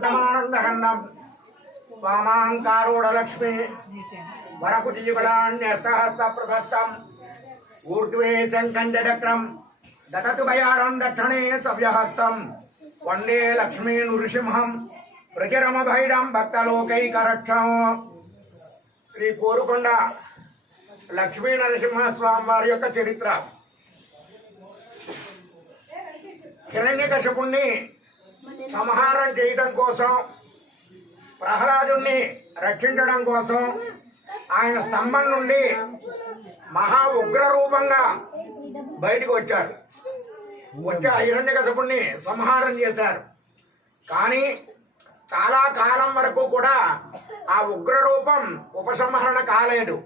శాంతమానందగండం వామాంకారూఢలక్ష్మి. వరకుటీబలాన్యస్తహస్త ప్రదత్తం ఊర్ధ్వే శంకంజక్రం దతతు మయారం దక్షిణే సవ్యహస్తం. వందే లక్ష్మీ నృసింహం. ప్రతిరమభైడం భక్తలోకైకరక్షం. శ్రీ కోరుకొండ లక్ష్మీ నరసింహస్వామి వారి యొక్క చరిత్ర. హిరణ్యకశపుణ్ణి సంహారం చేయడం కోసం ప్రహ్లాదుణ్ణి రక్షించడం కోసం ఆయన స్తంభం నుండి మహా ఉగ్ర రూపంగా బయటకు వచ్చారు. వచ్చి హిరణ్య కసపుణ్ణి సంహారం చేశారు. కానీ చాలా కాలం వరకు కూడా ఆ ఉగ్ర రూపం ఉపసంహరణ కాలేదు.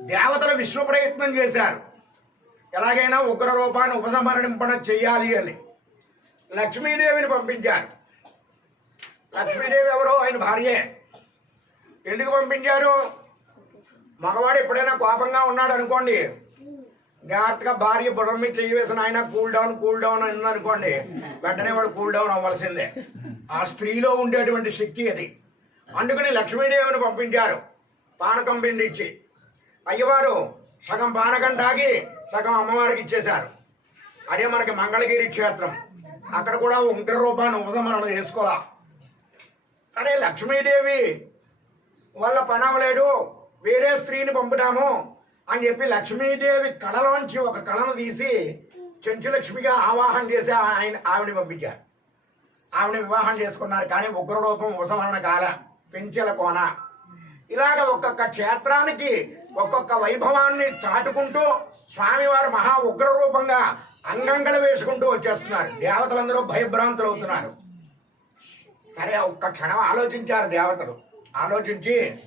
దేవతలు విశ్వ ప్రయత్నం చేశారు. ఎలాగైనా ఉగ్ర రూపాన్ని ఉపసంహరింపణ చెయ్యాలి అని. లక్ష్మీదేవిని పంపించారు. లక్ష్మీదేవి ఎవరో? ఆయన భార్యే. ఎందుకు పంపించారు? మగవాడు ఎప్పుడైనా కోపంగా ఉన్నాడు అనుకోండి. జాగ్రత్తగా భార్య బుర్రం మీద చెయ్యి వేసిన ఆయన కూల్ డౌన్ కూల్ డౌన్ అయింది అనుకోండి. వెంటనే వాడు కూల్ డౌన్ అవ్వాల్సిందే. ఆ స్త్రీలో ఉండేటువంటి శక్తి అది. అందుకని లక్ష్మీదేవిని పంపించారు. పానకం పిండి ఇచ్చి. అయ్యవారు సగం పానకం తాగి సగం అమ్మవారికి ఇచ్చేశారు. అదే మనకి మంగళగిరి క్షేత్రం. అక్కడ కూడా ఉగ్ర రూపాన్ని ఉపసంహరణ చేసుకోవాలా? సరే లక్ష్మీదేవి వాళ్ళ పని వేరే స్త్రీని పంపుతాము అని చెప్పి లక్ష్మీదేవి కళలోంచి ఒక కళను తీసి చెంచులక్ష్మిగా ఆవాహన చేసి ఆయన ఆవిడని పంపించారు. ఆవిడ వివాహం చేసుకున్నారు కానీ ఉగ్రరూపం ఉపసంహరణ కాల పెంచెల కోన. ఇలాగ ఒక్కొక్క క్షేత్రానికి ఒక్కొక్క వైభవాన్ని చాటుకుంటూ స్వామివారు మహా ఉగ్ర అంగంగళ వేసుకుంటూ వచ్చేస్తున్నారు. దేవతలందరూ భయభ్రాంతులు అవుతున్నారు. సరే ఒక్క క్షణం ఆలోచించారు దేవతలు. ఆలోచించి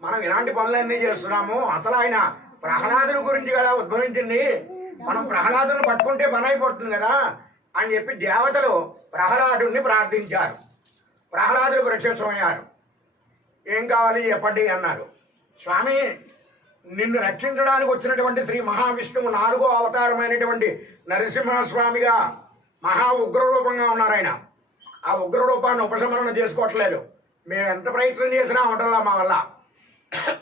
మనం ఇలాంటి పనులన్నీ చేస్తున్నాము? అసలు ఆయన ప్రహ్లాదుని గురించి కదా ఉద్భవించింది? మనం ప్రహ్లాదుని పట్టుకుంటే పని అయిపోతుంది కదా అని చెప్పి దేవతలు ప్రహ్లాదుని ప్రార్థించారు. ప్రహ్లాదులు ప్రత్యక్షమయ్యారు. ఏం కావాలి చెప్పండి అన్నారు. స్వామి నిన్ను రక్షించడానికి వచ్చినటువంటి శ్రీ మహావిష్ణువు నాలుగో అవతారమైనటువంటి నరసింహస్వామిగా మహా ఉగ్రరూపంగా ఉన్నారాయన ఉన్నారు ఆయన. ఆ ఉగ్రరూపాన్ని ఉపశమనం చేసుకోవట్లేదు. మేము ఎంత ప్రయత్నం చేసినా ఉండలా మా వల్ల.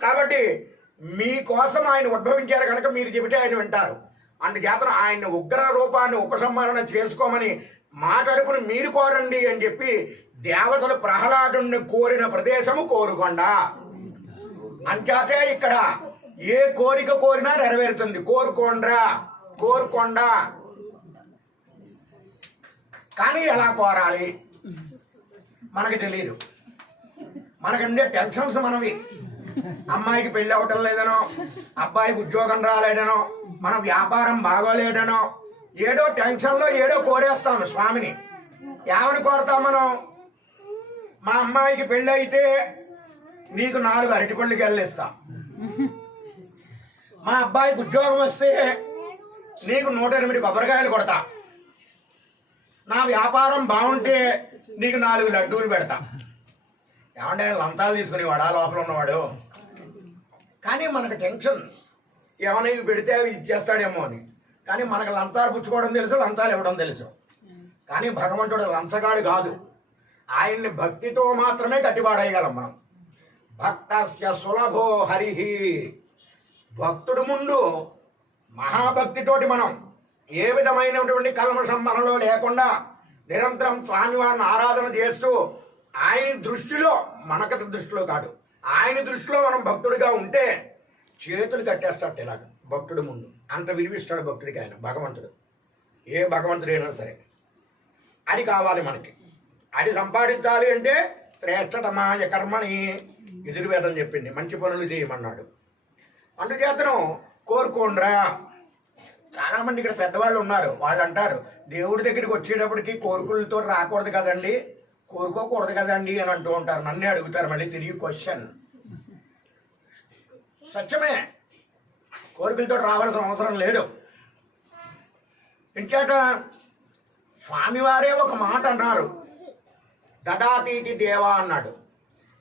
కాబట్టి మీకోసం ఆయన ఉద్భవించారు కనుక మీరు చెబితే ఆయన వింటారు. అందుచేత ఆయన ఉగ్ర రూపాన్ని ఉపసంహరణ చేసుకోమని మా తరపున మీరు కోరండి అని చెప్పి దేవతలు ప్రహ్లాదుని కోరిన ప్రదేశము కోరుకొండ. అంచాతే ఇక్కడ ఏ కోరిక కోరినా నెరవేరుతుంది. కోరుకోండ్రా. కోరుకొండ. కానీ ఎలా కోరాలి? మనకి తెలియదు మనకంటే టెన్షన్స్ మనవి. అమ్మాయికి పెళ్ళి అవ్వటం లేదనో అబ్బాయికి ఉద్యోగం రాలేదనో మన వ్యాపారం బాగోలేదనో ఏడో టెన్షన్లో ఏడో కోరేస్తాం స్వామిని. ఏమని కోరతాం మనం? మా అమ్మాయికి పెళ్ళి అయితే నీకు నాలుగు అరటిపళ్ళు గెల్లిస్తా మా అబ్బాయికి ఉద్యోగం వస్తే నీకు నూట ఎనిమిది కొబ్బరికాయలు కొడతా. నా వ్యాపారం బాగుంటే నీకు నాలుగు లడ్డూలు పెడతా. ఏమంటే లంతాలు తీసుకుని వాడా లోపల ఉన్నవాడు. కానీ మనకు టెన్షన్. ఏమైనా ఇవి పెడితే అవి ఇచ్చేస్తాడేమో అని. కానీ మనకు లంచాలు పుచ్చుకోవడం తెలుసు లంచాలు ఇవ్వడం తెలుసు. కానీ భగవంతుడు లంచగాడు కాదు. ఆయన్ని భక్తితో మాత్రమే కట్టిపాడేయగలం మనం. భక్తస్య సులభో హరిహి భక్తుడు ముందు మహాభక్తితోటి మనం ఏ విధమైనటువంటి కల్మషం మనలో లేకుండా నిరంతరం స్వామివారిని ఆరాధన చేస్తూ ఆయన దృష్టిలో మనకత దృష్టిలో కాదు ఆయన దృష్టిలో మనం భక్తుడిగా ఉంటే చేతులు కట్టేస్తాడు ఇలాగ భక్తుడు ముందు. అంత విలువిస్తాడు భక్తుడికి ఆయన భగవంతుడు. ఏ భగవంతుడైనా సరే. అది కావాలి మనకి. అది సంపాదించాలి అంటే శ్రేష్టతమాయ కర్మని ఎదురువేదం చెప్పింది. మంచి పనులు చేయమన్నాడు. అందుచేతను కోరుకోండ్రా. చాలామంది ఇక్కడ పెద్దవాళ్ళు ఉన్నారు వాళ్ళు అంటారు దేవుడి దగ్గరికి వచ్చేటప్పటికి కోరికలతో రాకూడదు కదండి కోరుకోకూడదు కదండి అని అంటూ ఉంటారు. నన్నే అడుగుతారు మళ్ళీ తిరిగి క్వశ్చన్ సత్యమే కోరికలతో రావాల్సిన అవసరం లేదు. ఇంకేట స్వామివారే ఒక మాట అన్నారు. దదాతీతి దేవా అన్నాడు.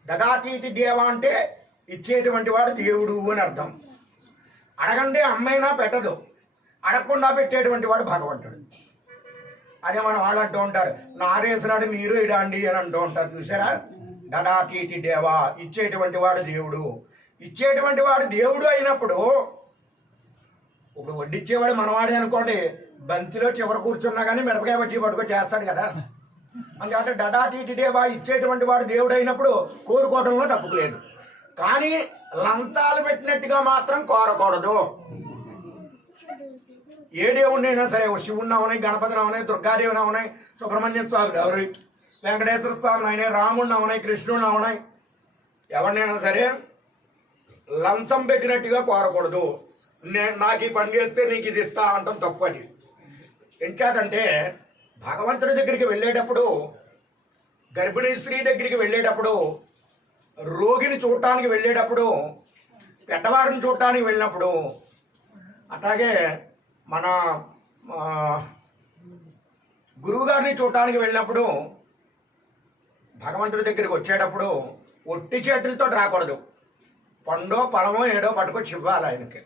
దదాతీతి దేవ అంటే ఇచ్చేటువంటి వాడు దేవుడు అని అర్థం. అడగండి అమ్మైనా పెట్టదు. అడగకుండా పెట్టేటువంటి వాడు భగవంతుడు. అదే మనం వాళ్ళు అంటూ ఉంటారు నారేసినాడు నీరు ఇడండి అని అంటూ ఉంటారు. చూసారా డడా టీటి దేవా ఇచ్చేటువంటి వాడు దేవుడు. ఇచ్చేటువంటి వాడు దేవుడు అయినప్పుడు ఇప్పుడు వడ్డిచ్చేవాడు మనవాడే అనుకోండి బంతిలో చివర కూర్చున్నా కానీ మిరపకాయ బట్టి పట్టుకొని చేస్తాడు కదా. అందుకంటే డడా టీటి దేవా ఇచ్చేటువంటి వాడు దేవుడు అయినప్పుడు కోరుకోవడంలో తప్పులేదు. కానీ లంతాలు పెట్టినట్టుగా మాత్రం కోరకూడదు. ఏ దేవుడినైనా సరే శివుని అవనాయి గణపతిని అవనాయి దుర్గాదేవిని అవనాయి సుబ్రహ్మణ్య స్వామి ఎవరి వెంకటేశ్వర స్వామిని అయినాయి రాముడిని అవనాయి కృష్ణుడిని అవనాయి ఎవరినైనా సరే లంచం పెట్టినట్టుగా కోరకూడదు. నేను నాకు ఈ పని చేస్తే నీకు ఇది ఇస్తా అంటాం తప్పది ఎంచాటంటే భగవంతుడి దగ్గరికి వెళ్ళేటప్పుడు గర్భిణీ స్త్రీ దగ్గరికి వెళ్ళేటప్పుడు రోగిని చూడటానికి వెళ్ళేటప్పుడు పెద్దవారిని చూడటానికి వెళ్ళినప్పుడు అట్లాగే మన గురువుగారిని చూడటానికి వెళ్ళినప్పుడు భగవంతుడి దగ్గరికి వచ్చేటప్పుడు ఒట్టి చేతులతో రాకూడదు. పండో పొలమో ఏడో పట్టుకొచ్చి ఇవ్వాలి ఆయనకి.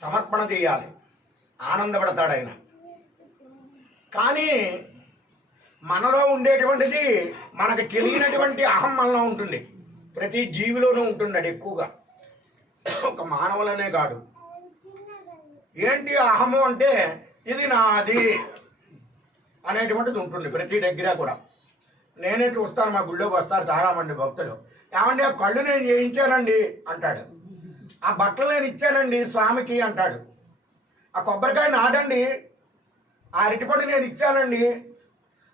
సమర్పణ చేయాలి ఆనందపడతాడు ఆయన కానీ మనలో ఉండేటువంటిది మనకు తెలియనటువంటి అహం మనలో ఉంటుంది. ప్రతి జీవిలోనూ ఉంటున్నాడు ఎక్కువగా. ఒక మానవులనే కాడు. ఏంటి అహము అంటే ఇది నాది అనేటువంటిది ఉంటుంది ప్రతి దగ్గర కూడా. నేనే చూస్తాను మా గుళ్ళోకి వస్తారు చాలామంది భక్తులు. ఏమండి ఆ కళ్ళు నేను చేయించానండి అంటాడు. ఆ బట్టలు నేను ఇచ్చానండి స్వామికి అంటాడు. ఆ కొబ్బరికాయ నాడండి ఆ అరటిపండు నేను ఇచ్చానండి.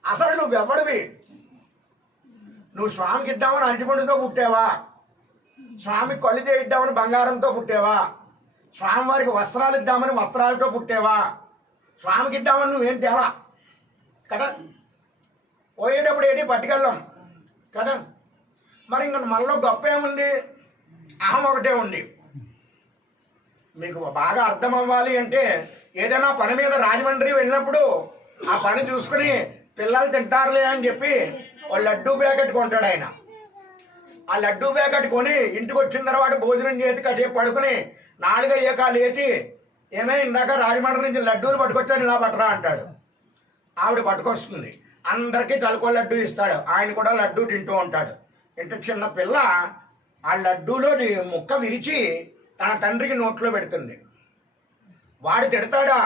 అసలు నువ్వెవడివి? నువ్వు స్వామికి ఇద్దామని అరటిపండుతో పుట్టావా? స్వామి కళ్ళు ఇద్దామని బంగారంతో పుట్టావా? స్వామివారికి వస్త్రాలు ఇద్దామని వస్త్రాలతో పుట్టావా? స్వామికి ఇద్దామని నువ్వేం తేలా? కదా? పోయేటప్పుడు ఏంటి పట్టుకెళ్ళాం. కదా? మరి ఇంక మనలో గొప్ప ఏముంది? అహం ఒకటే ఉంది. మీకు బాగా అర్థం అవ్వాలి అంటే ఏదైనా పని మీద రాజమండ్రి వెళ్ళినప్పుడు ఆ పని చూసుకుని పిల్లలు తింటారులే అని చెప్పి ఓ లడ్డూ ప్యాకెట్ కొంటాడు ఆయన. ఆ లడ్డూ ప్యాకెట్ కొని ఇంటికి వచ్చిన తర్వాత భోజనం చేసి కాసేపు పడుకుని నాలుగు అయ్యాక లేచి ఏమే ఇందాక రాజమండ్రి నుంచి లడ్డూలు పట్టుకొచ్చాను ఇలా పట్టరా అంటాడు. ఆవిడ పట్టుకొస్తుంది. అందరికీ తలకో లడ్డు ఇస్తాడు. ఆయన కూడా లడ్డు తింటూ ఉంటాడు. ఇంత చిన్న పిల్ల ఆ లడ్డూలోని ముక్క విరిచి తన తండ్రికి నోట్లో పెడుతుంది. వాడు తిడతాడా?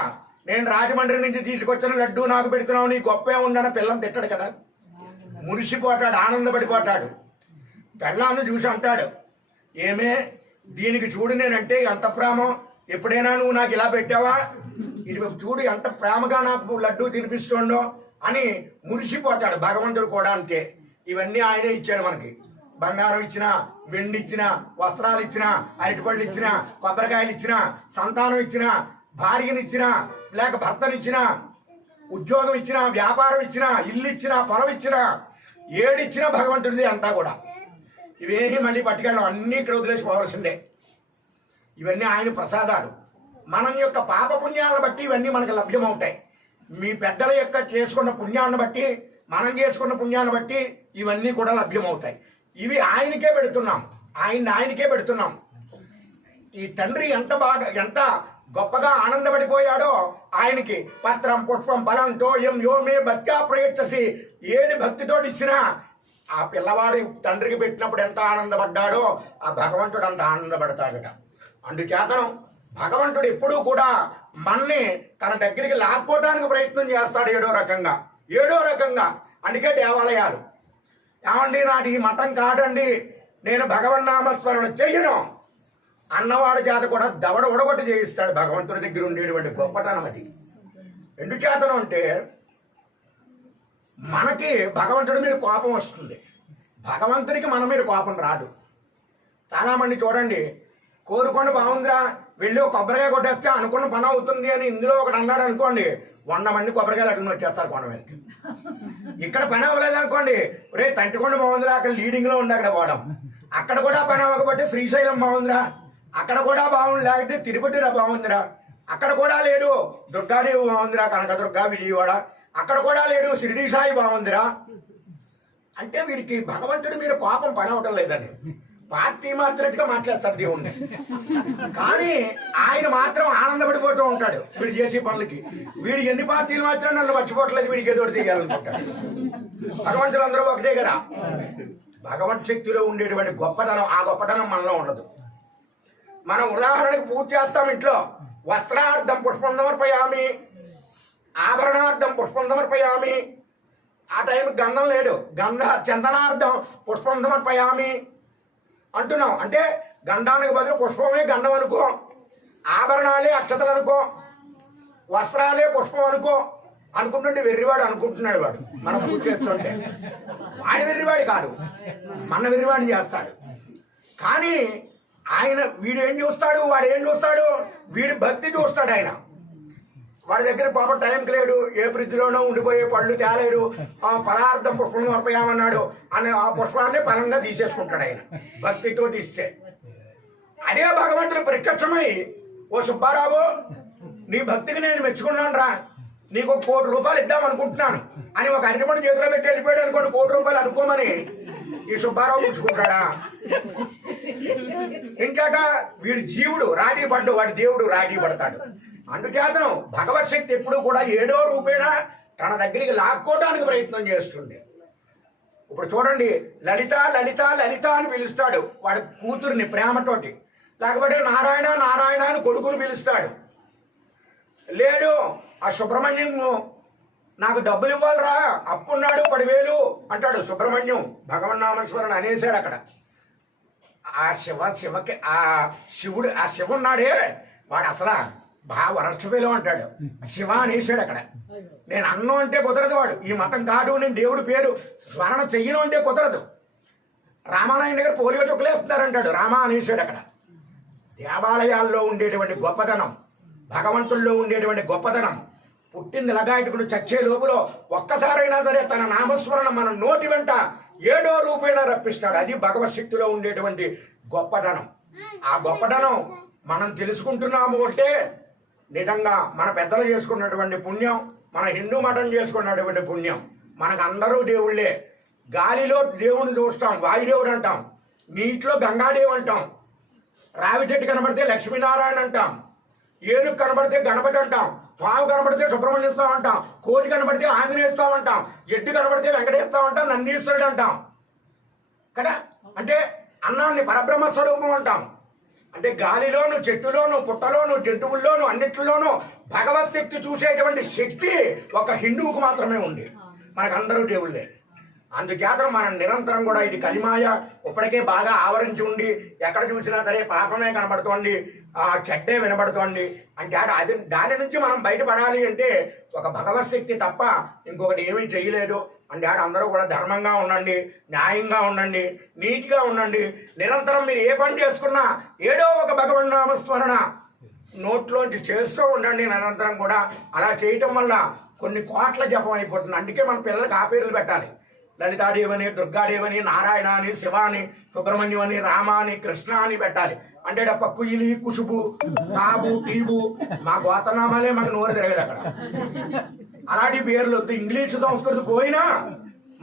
నేను రాజమండ్రి నుంచి తీసుకొచ్చిన లడ్డు నాకు పెడుతున్నావు నీ గొప్పే ఉండన పిల్లని తిట్టాడు కదా. మురిసిపోతాడు ఆనందపడిపోతాడు. పెళ్ళాన్ని చూసి అంటాడు ఏమే దీనికి చూడు నేనంటే ఎంత ప్రేమం. ఎప్పుడైనా నువ్వు నాకు ఇలా పెట్టావా? ఇది చూడు ఎంత ప్రేమగా నాకు లడ్డు తినిపిస్తుండో అని మురిసిపోతాడు భగవంతుడు కూడా అంటే ఇవన్నీ ఆయనే ఇచ్చాడు మనకి. బంగారం ఇచ్చిన వెండి ఇచ్చిన వస్త్రాలు ఇచ్చిన అరటిపళ్ళు ఇచ్చిన కొబ్బరికాయలు ఇచ్చిన సంతానం ఇచ్చిన భార్యనిచ్చిన లేక భర్తనిచ్చిన ఉద్యోగం ఇచ్చిన వ్యాపారం ఇచ్చిన ఇల్లు ఇచ్చిన పొలం ఇచ్చిన ఏడిచ్చిన భగవంతుడిది అంతా కూడా. ఇవేమి మళ్ళీ పట్టుకెళ్ళం అన్నీ ఇక్కడ వదిలేసి పోవాల్సిందే. ఇవన్నీ ఆయన ప్రసాదాలు. మనం యొక్క పాప పుణ్యాలను బట్టి ఇవన్నీ మనకు లభ్యమవుతాయి. మీ పెద్దల యొక్క చేసుకున్న పుణ్యాన్ని బట్టి మనం చేసుకున్న పుణ్యాన్ని బట్టి ఇవన్నీ కూడా లభ్యమవుతాయి. ఇవి ఆయనకే పెడుతున్నాం. ఆయన ఆయనకే పెడుతున్నాం. ఈ తండ్రి ఎంత బాగా ఎంత గొప్పగా ఆనందపడిపోయాడో ఆయనకి పత్రం పుష్పం బలం తోయం యోమే భక్త్యా ప్రయత్నసి ఏది భక్తితో ఇచ్చినా ఆ పిల్లవాడి తండ్రికి పెట్టినప్పుడు ఎంత ఆనందపడ్డాడో ఆ భగవంతుడు అంత ఆనందపడతాడట. అందుచేతనం భగవంతుడు ఎప్పుడూ కూడా మన్ని తన దగ్గరికి లాక్కోవడానికి ప్రయత్నం చేస్తాడు ఏడో రకంగా. ఏడో రకంగా. అందుకే దేవాలయాలు. ఏమండి నాది ఈ మఠం కాదండి. నేను భగవన్నామస్మరణ చెయ్యను అన్నవాడి చేత కూడా దవడ ఉడగొట్టి చేయిస్తాడు భగవంతుడి దగ్గర ఉండేటువంటి గొప్పతనం అది. ఎందు చేతనం అంటే మనకి భగవంతుడి మీద కోపం వస్తుంది. భగవంతుడికి మన మీద కోపం రాదు. చాలామంది చూడండి కోరుకొని బాగుందిరా వెళ్ళి ఒక కొబ్బరికాయ కొట్టేస్తే అనుకున్న పని అవుతుంది అని ఇందులో ఒకటి అన్నాడు అనుకోండి వంద మంది కొబ్బరికాయలు అడుగుని వచ్చేస్తారు కొండ మీదకి. ఇక్కడ పని అవ్వలేదు అనుకోండి రే తంటికొండ బాగుందిరా అక్కడ లీడింగ్లో ఉంది అక్కడ పోవడం. అక్కడ కూడా పని అవ్వకపోతే శ్రీశైలం బాగుందిరా. అక్కడ కూడా బాగుంది లేకపోతే తిరుపతిరా బాగుందిరా. అక్కడ కూడా లేడు దుర్గాదేవి బాగుందిరా కనకదుర్గ విజయవాడ. అక్కడ కూడా లేడు షిరిడి సాయి బాగుందిరా. అంటే వీడికి భగవంతుడి మీద కోపం పని అవటం లేదండి. పార్టీ మార్చినట్టుగా మాట్లాడతారు దేవుణ్ణి. కానీ ఆయన మాత్రం ఆనందపడిపోతూ ఉంటాడు వీడు చేసే పనులకి. వీడు ఎన్ని పార్టీలు మాత్రం నన్ను మర్చిపోవట్లేదు వీడికి ఏదో తీయాలనుకుంటాడు. భగవంతులు అందరూ ఒకటే కదా. భగవత్ శక్తిలో ఉండేటువంటి గొప్పతనం ఆ గొప్పతనం మనలో ఉండదు. మనం ఉదాహరణకు పూజ చేస్తాం ఇంట్లో. వస్త్రార్థం పుష్పం సమర్పయామి ఆభరణార్థం పుష్పం సమర్పయామి ఆ టైం గంధం లేడు గంధ చందనార్థం పుష్పం సమర్పయామి అంటున్నాం. అంటే గంధానికి బదులు పుష్పమే గంధం అనుకో. ఆభరణాలే అక్షతలు అనుకో. వస్త్రాలే పుష్పం అనుకో. అనుకుంటుంటే వెర్రివాడు అనుకుంటున్నాడు వాడు. మనం పూజ చేస్తుంటే. వాడి వెర్రివాడి కాడు. మన వెర్రివాడిని చేస్తాడు. కానీ ఆయన వీడు ఏం చూస్తాడు వాడు ఏం చూస్తాడు? వీడి భక్తి చూస్తాడు ఆయన. వాడి దగ్గర పాపం టైంకి లేడు ఏ ఫ్రిడ్జ్లోనో ఉండిపోయే పళ్ళు తేలేడు ఆ పదార్థం పుష్పం సమర్పయామన్నాడు అని ఆ పుష్పాన్ని పరంగా తీసేసుకుంటాడు ఆయన. భక్తితో తీస్తే. అదే భగవంతుడు ప్రత్యక్షమై ఓ సుబ్బారావు నీ భక్తికి నేను మెచ్చుకున్నాను రా. నీకు కోటి రూపాయలు ఇద్దాం అనుకుంటున్నాను. అని ఒక అరటిపండు చేతిలో పెట్టి వెళ్ళిపోయాడు అనుకోండి కోటి రూపాయలు అనుకోమని. ఈ సుబ్బారావు పుచ్చుకుంటాడా? ఇంకా వీడు జీవుడు రాడీ పడ్డు వాడి దేవుడు రాడీ పడతాడు అందుచేతను భగవత్ శక్తి ఎప్పుడు కూడా ఏడో రూపేణ తన దగ్గరికి లాక్కోవడానికి ప్రయత్నం చేస్తుంది ఇప్పుడు చూడండి లలిత లలిత లలిత అని పిలుస్తాడు వాడి కూతుర్ని ప్రేమతోటి. లేకపోతే నారాయణ నారాయణ అని కొడుకుని పిలుస్తాడు. లేడు ఆ సుబ్రహ్మణ్యం నాకు డబ్బులు ఇవ్వాలరా అప్పున్నాడు పదివేలు అంటాడు సుబ్రహ్మణ్యం. భగవన్నామస్మరణ అనేసాడు అక్కడ. ఆ శివ శివకి ఆ శివుడు ఆ శివ ఉన్నాడే వాడు అసలు బాగా వరక్షవేలో అంటాడు శివ అనేసాడు అక్కడ. నేను అన్నం అంటే కుదరదు వాడు. ఈ మతం కాదు నేను దేవుడి పేరు. స్మరణ చెయ్యను అంటే కుదరదు. రామానాయుడు దగ్గర పోలియో చుక్కలేస్తున్నారంటాడు రామ అనేసాడు అక్కడ. దేవాలయాల్లో ఉండేటువంటి గొప్పతనం భగవంతుల్లో ఉండేటువంటి గొప్పతనం పుట్టింది లగాయకుడు చచ్చే లోపల ఒక్కసారైనా సరే తన నామస్మరణ మన నోటి వెంట ఏడో రూపేణ రప్పిస్తాడు. అది భగవత్ శక్తిలో ఉండేటువంటి గొప్పతనం ఆ గొప్పతనం మనం తెలుసుకుంటున్నాము అంటే నిజంగా మన పెద్దలు చేసుకున్నటువంటి పుణ్యం మన హిందూ మఠం చేసుకున్నటువంటి పుణ్యం. మనకు అందరూ దేవుళ్ళే. గాలిలో దేవుని చూస్తాం వాయుదేవుడు అంటాం నీటిలో గంగాదేవి అంటాం రావి చెట్టు కనబడితే లక్ష్మీనారాయణ అంటాం ఏనుగు కనబడితే గణపతి అంటాం పావు కనబడితే సుబ్రహ్మణ్య స్వామి అంటాం. కోటి కనబడితే ఆంజనేయ స్వామి అంటాం. ఎడ్డు కనబడితే వెంకటేశ్వర అంటాం. నందీశ్వరుడు అంటాం. కదా? అంటే అన్నాన్ని పరబ్రహ్మ స్వరూపం అంటాం. అంటే గాలిలోను చెట్టులోను పుట్టలోను జంతువుల్లోను అన్నిట్లోనూ భగవత్ శక్తి చూసేటువంటి శక్తి ఒక హిందువుకు మాత్రమే ఉంది. మనకందరూ దేవుళ్ళే. అందుచేత మనం నిరంతరం కూడా ఇది కలిమాయ ఇప్పటికే బాగా ఆవరించి ఉండి ఎక్కడ చూసినా సరే పాపమే కనబడుతోంది. ఆ చెడ్డే వినబడుతోంది. అంటే ఆడ అది దాని నుంచి మనం బయటపడాలి అంటే ఒక భగవత్ శక్తి తప్ప ఇంకొకటి ఏమీ చేయలేదు. అంటే అందరూ కూడా ధర్మంగా ఉండండి న్యాయంగా ఉండండి నీట్గా ఉండండి. నిరంతరం మీరు ఏ పని చేసుకున్నా ఏడో ఒక భగవన్ నామస్మరణ నోట్లోంచి చేస్తూ ఉండండి నిరంతరం కూడా. అలా చేయటం వల్ల కొన్ని కోట్ల జపం అయిపోతుంది. అందుకే మన పిల్లలకి ఆ పేర్లు పెట్టాలి. లలితాదేవని దుర్గాదేవని నారాయణ అని శివాని సుబ్రహ్మణ్యం అని రామ అని కృష్ణ అని పెట్టాలి. అంటే కుయిలి కుషుబు తాబు తీబు మా గోతనామాలే మాకు నోరు తిరగదు అక్కడ. అలాంటి పేర్లు వద్దు. ఇంగ్లీష్ సంస్కృతి పోయినా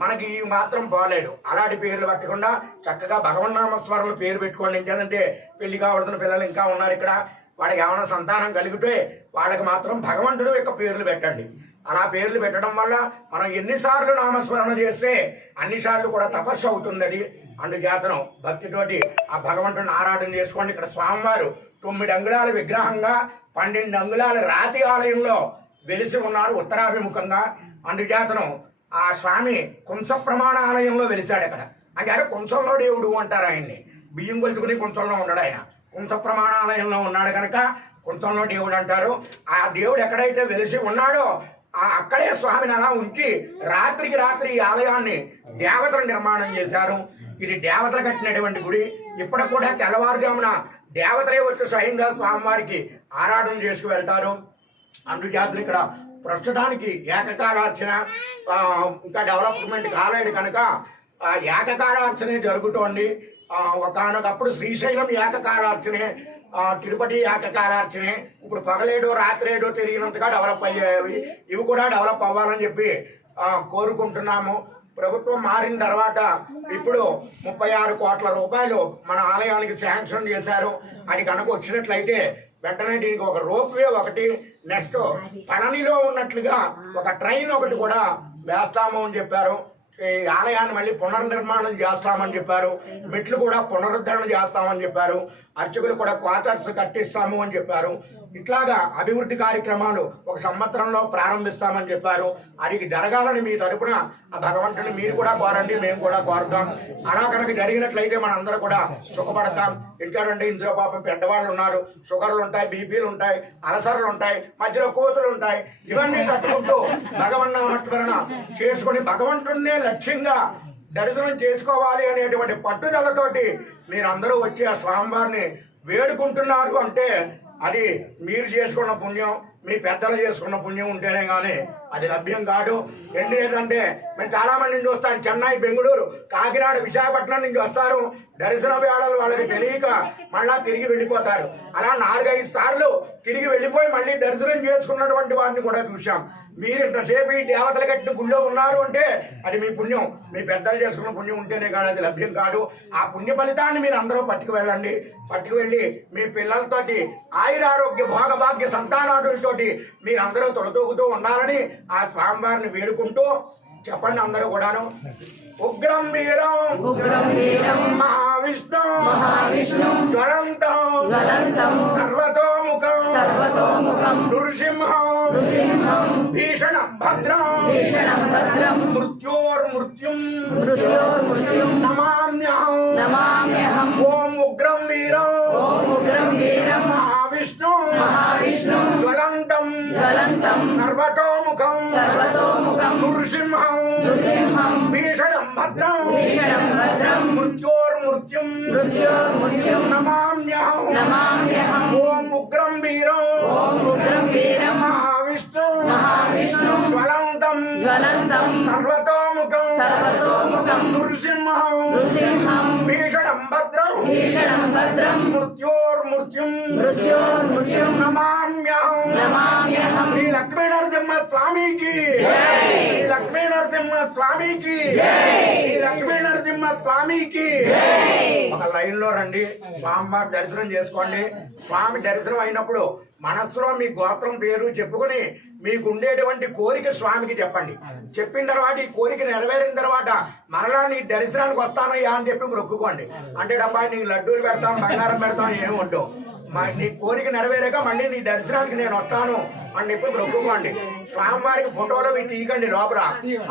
మనకి మాత్రం పోలేడు అలాంటి పేర్లు పెట్టకుండా చక్కగా భగవన్నామ స్మరణలు పేరు పెట్టుకోండి. ఏంటంటే పెళ్ళి కావడుతున్న పిల్లలు ఇంకా ఉన్నారు ఇక్కడ. వాళ్ళకి ఏమైనా సంతానం కలిగితే వాళ్ళకి మాత్రం భగవంతుడు యొక్క పేర్లు పెట్టండి. అలా పేర్లు పెట్టడం వల్ల మనం ఎన్నిసార్లు నామస్మరణ చేస్తే అన్నిసార్లు కూడా తపస్సు అవుతుందని అందుచేతనం భక్తితోటి ఆ భగవంతుని ఆరాధన చేసుకోండి. ఇక్కడ స్వామివారు తొమ్మిది అంగుళాల విగ్రహంగా పన్నెండు అంగుళాల రాతి ఆలయంలో వెలిసి ఉన్నారు ఉత్తరాభిముఖంగా. అందుచేతనం ఆ స్వామి కుంస ప్రమాణ ఆలయంలో వెలిశాడు అక్కడ. అంటే అరే కుంసంలో దేవుడు అంటారు ఆయన్ని. బియ్యం కొలుచుకుని కుంసంలో ఉన్నాడు ఆయన. కుంస ప్రమాణాలయంలో ఉన్నాడు కనుక కుంతంలో దేవుడు అంటారు. ఆ దేవుడు ఎక్కడైతే వెలిసి ఉన్నాడో అక్కడే స్వామిని అలా ఉంచి రాత్రికి రాత్రి ఈ ఆలయాన్ని దేవతలు నిర్మాణం చేశారు. ఇది దేవతలు కట్టినటువంటి గుడి. ఇప్పటికి కూడా తెల్లవారుజామున దేవతలే వచ్చి స్వయంగా స్వామివారికి ఆరాధన చేసుకు వెళ్తారు. అందుచేత ఇక్కడ ప్రస్తుతానికి ఏకకాలార్చన ఇంకా డెవలప్మెంట్ కాలేదు కనుక ఆ, ఏకకాలార్చనే జరుగుతోంది. ఒకనొకప్పుడు శ్రీశైలం ఏకకాలార్చనే తిరుపతి ఏకకాలార్చనే ఇప్పుడు పగలేడో రాత్రేడో తెలియనంతగా డెవలప్ అయ్యేవి. ఇవి కూడా డెవలప్ అవ్వాలని చెప్పి కోరుకుంటున్నాము. ప్రభుత్వం మారిన తర్వాత ఇప్పుడు ముప్పై ఆరు కోట్ల రూపాయలు మన ఆలయానికి శాంక్షన్ చేశారు. అది కనుక వచ్చినట్లయితే వెంటనే దీనికి ఒక రోప్ వే ఒకటి నెక్స్ట్ పళనిలో ఉన్నట్లుగా ఒక ట్రైన్ ఒకటి కూడా వేస్తాము అని చెప్పారు. ఈ ఆలయాన్ని మళ్ళీ పునర్నిర్మాణం చేస్తామని చెప్పారు. మెట్లు కూడా పునరుద్ధరణ చేస్తామని చెప్పారు. అర్చకులు కూడా క్వార్టర్స్ కట్టిస్తాము అని చెప్పారు. ఇట్లాగా అభివృద్ధి కార్యక్రమాలు ఒక సంవత్సరంలో ప్రారంభిస్తామని చెప్పారు. అది జరగాలని మీ తరపున ఆ భగవంతుని మీరు కూడా కోరండి మేము కూడా కోరుతాం. అలా కనుక జరిగినట్లయితే మనందరూ కూడా సుఖపడతాం. ఎందుకంటే ఇందులో పాపం పెద్దవాళ్ళు ఉన్నారు. షుగర్లు ఉంటాయి బీపీలు ఉంటాయి అలసరలు ఉంటాయి మధ్యలో కోతులు ఉంటాయి. ఇవన్నీ తట్టుకుంటూ భగవన్నామస్మరణ చేసుకుని భగవంతుడినే లక్ష్యంగా దర్శనం చేసుకోవాలి అనేటువంటి పట్టుదలతోటి మీరందరూ వచ్చి ఆ స్వామివారిని వేడుకుంటున్నారు అంటే అది మీరు చేసుకున్న పుణ్యం మీ పెద్దలు చేసుకున్న పుణ్యం ఉంటేనే కానీ అది లభ్యం కాదు. ఎందుకంటే మేము చాలా మందిని చూస్తాం చెన్నై బెంగళూరు కాకినాడ విశాఖపట్నం నుంచి వస్తారు. దర్శన వేళలు వాళ్ళకి తెలియక మళ్ళా తిరిగి వెళ్ళిపోతారు. అలా నాలుగైదు సార్లు తిరిగి వెళ్ళిపోయి మళ్ళీ దర్శనం చేసుకున్నటువంటి వారిని కూడా చూశాం. మీరు ఇంతసేపు ఈ దేవతలు కట్టిన గుళ్ళో ఉన్నారు అంటే అది మీ పుణ్యం. మీ పెద్దలు చేసుకున్న పుణ్యం ఉంటేనే కానీ అది లభ్యం కాదు. ఆ పుణ్య ఫలితాన్ని మీరు అందరూ పట్టుకు వెళ్ళండి పట్టుకు వెళ్ళి మీ పిల్లలతోటి ఆయురారోగ్య భోగభాగ్య సంతానాదులతోటి మీరందరూ తొలతూగుతూ ఉండాలని ఆ స్వామివారిని వేడుకుంటూ చెప్పండి అందరూ కూడాను. ఉగ్రం వీరం ఉగ్రం వీరం మహావిష్ణు మహావిష్ణు జ్వలంతం జ్వలంతం సర్వతోముఖం సర్వతోముఖం నృసింహం నృసింహం భీషణ భద్రం భీషణం భద్రం మృత్యోర్మృత్యుం మృత్యోర్మృత్యుం నమామ్యహం నమామ్యహం ఓం ఉగ్రం వీరం ఓం ఉగ్రం వీరం మహావిష్ణు సర్వతోముఖం. నృసింహం. భీషణం భద్రం. మృత్యోర్మృత్యుం నమామ్యహం. ఓం ఉగ్రం వీరం. మహావిష్ణు. మహావిష్ణు. జ్వలంతం. సర్వతోముఖం. నృసింహం. భీషణం భద్రం భీషణం భద్రం మృత్యోర్మృత్యుం. మృత్యోర్మృత్యుం. నమామ్యహం. నమామ్యహం. శ్రీ లక్ష్మీ నరసింహ స్వామికి శ్రీ లక్ష్మీ నరసింహ స్వామికి శ్రీ లక్ష్మీ నరసింహ స్వామికి ఒక లైన్లో రండి. స్వామివారి దర్శనం చేసుకోండి. స్వామి దర్శనం అయినప్పుడు మనస్సులో మీ గోత్రం పేరు చెప్పుకొని మీకు ఉండేటువంటి కోరిక స్వామికి చెప్పండి. చెప్పిన తర్వాత ఈ కోరిక నెరవేరిన తర్వాత మరలా నీ దర్శనానికి వస్తానయ్యా అని చెప్పి మొక్కుకోండి అంటే డబ్బా నీకు లడ్డూలు పెడతాం బంగారం పెడతాం ఏమి ఉండవు. నీ కోరిక నెరవేరాక మళ్ళీ నీ దర్శనానికి నేను వస్తాను అని చెప్పి మొక్కుకోండి స్వామివారికి ఫోటోలో ఇవి తీయకండి లోపల.